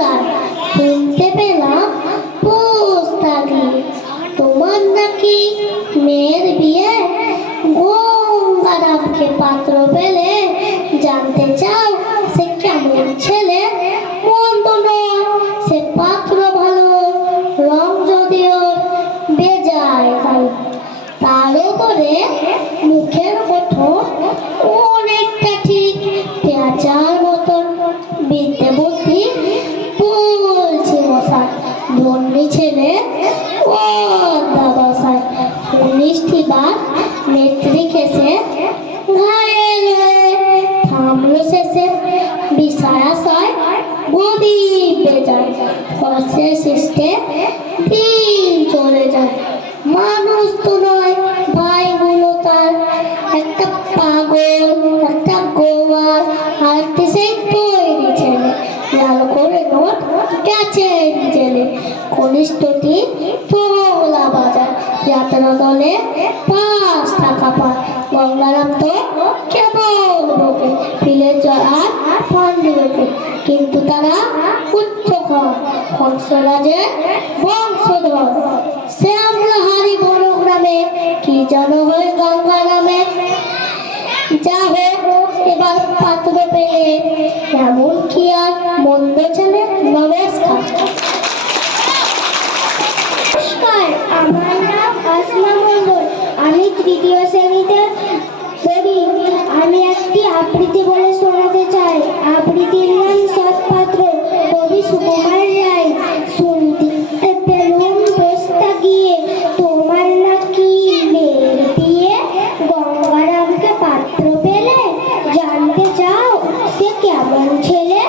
রায় শুনতে পেলাম পোস্টালি তোমার নাকি মেয়ের বিয়ে? গঙ্গারামকে পাত্র পেলে জানতে চাও সে কেমন ছেলে? মন্দ নয়, সে পাত্র ভালো, রং যদিও বেজায় তার উপরে মুখের গঠন অনেকটা বুদ্ধি বলছে মশাই। ধন্যী ছেলে? ও বাসায় উনিশটি বার মেট্রিক এসে ঘায়েল থামলো শেষে। বিষয়াশয় গদি বেজায় ফসে সৃষ্টে দিন চলে যায়। মানুষ তো নয়, ভাইগুলো তার। একটা পাগল, একটা গোয়ার আর একটা সেই করে নোট গেছে জেলে কনিষ্ঠটি তোলা বাজার। যাত্রা দলে পাঁচ টাকা পায়। গঙ্গারাম তো কেবল বকে ফিলের জড়ার ফান্ডি বেঁকে কিন্তু তারা উচ্চ ঘর কংসরাজের বংশধর। শ্যামলাহারি বড় গ্রামে কি যেন হয়ে গঙ্গা নামে যা হোক, এবার পাত্র দ্বিতীয় শ্রেণীতে পড়ি আমি একটি আবৃত্তি বলে শোনাতে চাই। আবৃত্তির নাম সৎপাত্র কবি সুকুমার রায়। শুনতে গিয়ে, তোমার না কি দিয়ে গঙ্গারামকে পাত্র জানতে চাও, সে কেমন ছেলে?